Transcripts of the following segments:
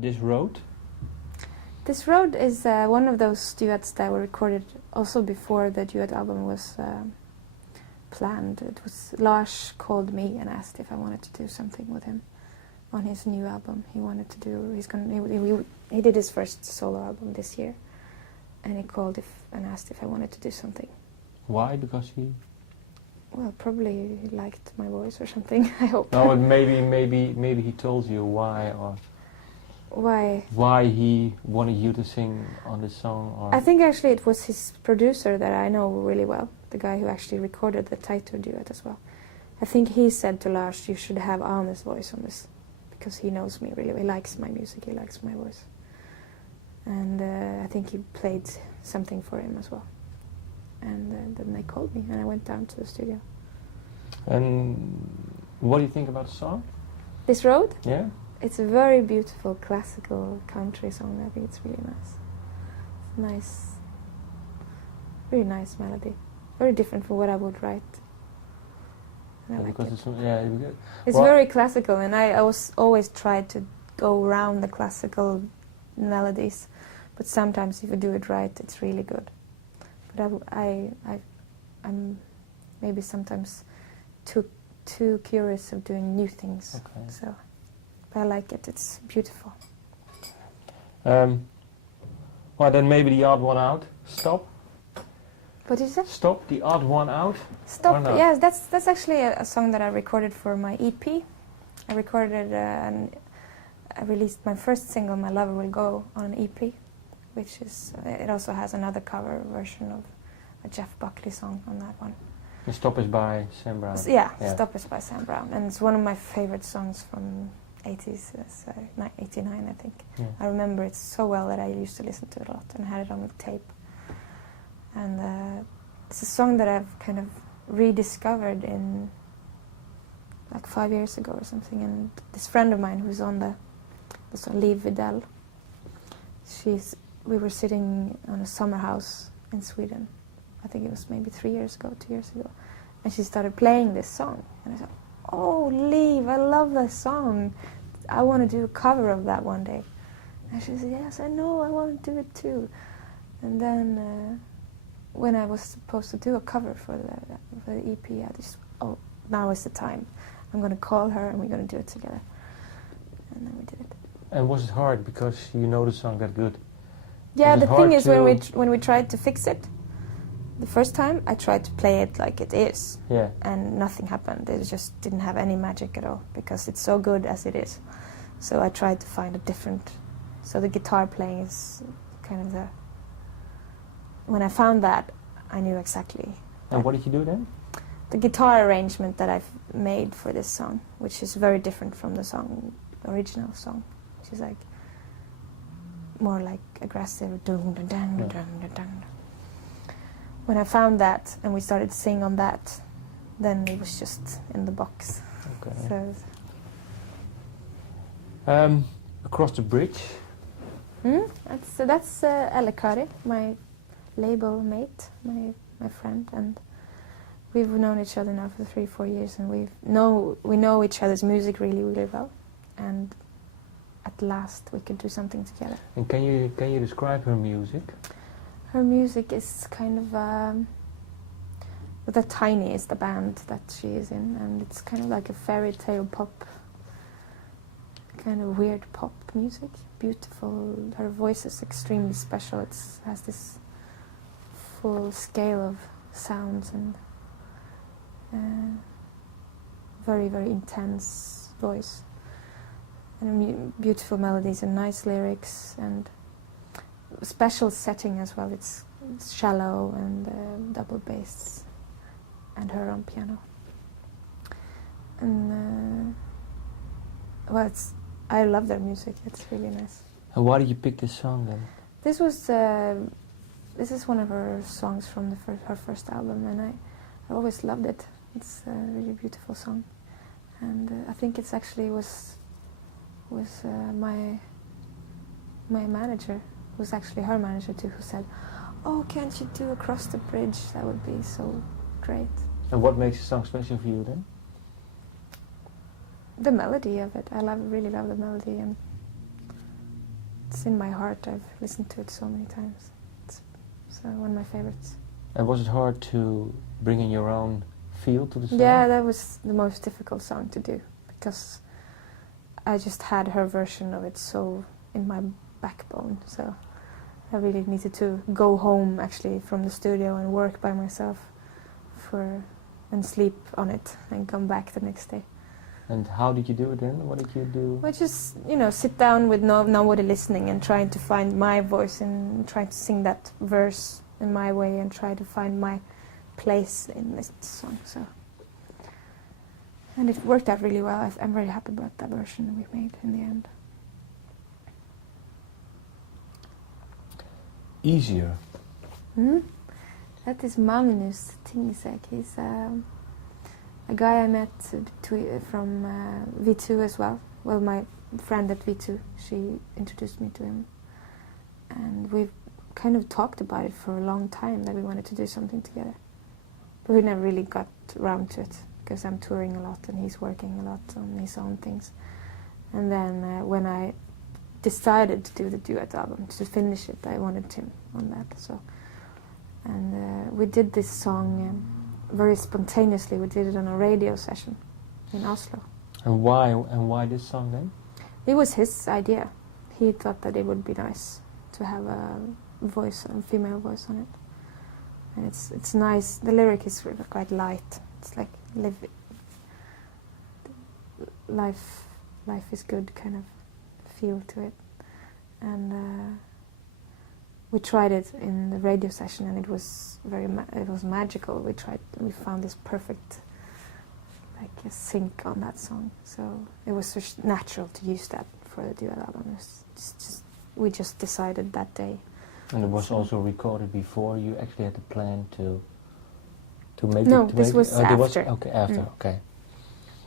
This Road? This Road is one of those duets that were recorded also before the duet album was planned. It was Lars called me and asked if I wanted to do something with him on his new album. He wanted to do. He did his first solo album this year, and he called and asked if I wanted to do something. Why? Because he. Well, probably he liked my voice or something. I hope. No, maybe he told you why or. Why he wanted you to sing on this song? Or I think actually it was his producer that I know really well, the guy who actually recorded the Taito duet as well. I think he said to Lars, you should have Ane's voice on this, because he knows me really well. He likes my music, he likes my voice. And I think he played something for him as well. And then they called me and I went down to the studio. And what do you think about the song? This Road? Yeah? It's a very beautiful classical country song. I think it's really nice. It's nice, really nice melody. Very different from what I would write. And I like it. It's very classical, and I always try to go around the classical melodies, but sometimes if you do it right, it's really good. But I'm maybe sometimes too curious of doing new things. Okay. So. But I like it, it's beautiful. Well, then maybe the odd one out. Stop. What is that? Stop, the odd one out. Stop, yes, that's actually a song that I recorded for my EP. I recorded and I released my first single, My Lover Will Go, on an EP, which is, it also has another cover version of a Jeff Buckley song on that one. And Stop is by Sam Brown. Yeah, Stop is by Sam Brown, and it's one of my favorite songs from 80s, 89 I think. Yeah. I remember it so well that I used to listen to it a lot and had it on tape. And it's a song that I've kind of rediscovered in like 5 years ago or something. And this friend of mine who's on Liv Vidal, we were sitting on a summer house in Sweden. I think it was maybe 2 years ago, and she started playing this song, and I said, "Oh, Liv, I love that song. I want to do a cover of that one day." And she said, "Yes, I know, I want to do it too." And then when I was supposed to do a cover for the EP, I just, now is the time. I'm going to call her and we're going to do it together. And then we did it. And was it hard because you know the song that good? Yeah, the thing is when we tried to fix it, the first time I tried to play it like it is, and nothing happened. It just didn't have any magic at all because it's so good as it is. So I tried to find a different. So the guitar playing is kind of the. When I found that, I knew exactly. And what did you do then? The guitar arrangement that I've made for this song, which is very different from the original song, which is like more like aggressive. Dun, dun, dun, dun, dun, dun. When I found that and we started to sing on that, then it was just in the box. Okay. So, Across the Bridge. That's Elle Kari, my label mate, my friend, and we've known each other now for 3-4 years, and we know each other's music really, really well, and at last we could do something together. And can you describe her music? Her music is kind of The Tiny is the band that she is in, and it's kind of like a fairy tale pop, kind of weird pop music. Beautiful. Her voice is extremely special. It has this full scale of sounds and very, very intense voice. And beautiful melodies and nice lyrics and special setting as well. It's shallow and double bass and her on piano. And I love their music. It's really nice. And why did you pick this song then? This is one of her songs from her first album, and I always loved it. It's a really beautiful song, and I think it's actually was my manager, who's actually her manager too, who said, "Oh, can't you do Across the Bridge? That would be so great." And what makes the song special for you then? The melody of it. I really love the melody, and it's in my heart. I've listened to it so many times. It's one of my favorites. And was it hard to bring in your own feel to the song? Yeah, that was the most difficult song to do, because I just had her version of it so in my backbone. So I really needed to go home actually from the studio and work by myself and sleep on it and come back the next day. And how did you do it then? What did you do? I just, sit down with nobody listening and trying to find my voice and trying to sing that verse in my way and try to find my place in this song. So, and it worked out really well. I'm very happy about that version we made in the end. Easier. That is Magnus Tingsek. He's a guy I met from V2 as well. Well, my friend at V2, she introduced me to him. And we've kind of talked about it for a long time, that we wanted to do something together. But we never really got around to it, because I'm touring a lot and he's working a lot on his own things. And then when I decided to do the duet album, to finish it, I wanted him on that. So, and we did this song very spontaneously. We did it on a radio session in Oslo. And why this song then? It was his idea. He thought that it would be nice to have a female voice on it. And it's nice. The lyric is really quite light. It's like life is good kind of feel to it. And we tried it in the radio session, and it was it was magical. We found this perfect a sync on that song. So it was so natural to use that for the duet album. We just decided that day. And it was also recorded before you actually had the plan to make it? No, this was after. After, okay.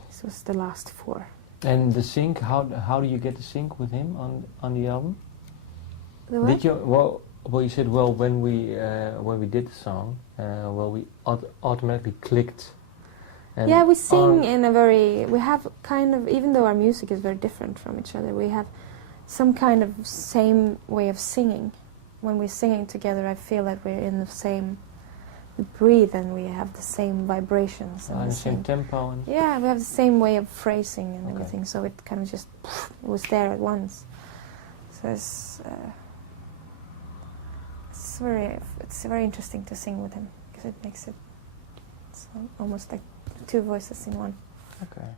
This was the last 4. And the sync, how do you get the sync with him on the album? The what? Did you, well, you said, when we did the song, we automatically clicked. And yeah, we sing in a very, we have kind of, even though our music is very different from each other, we have some kind of same way of singing. When we're singing together, I feel that we're in the same, we breathe and we have the same vibrations. And the same tempo. And yeah, we have the same way of phrasing and everything, so it kind of just, it was there at once. So it's very interesting to sing with him, because it makes it, it's almost like 2 voices in one. Okay.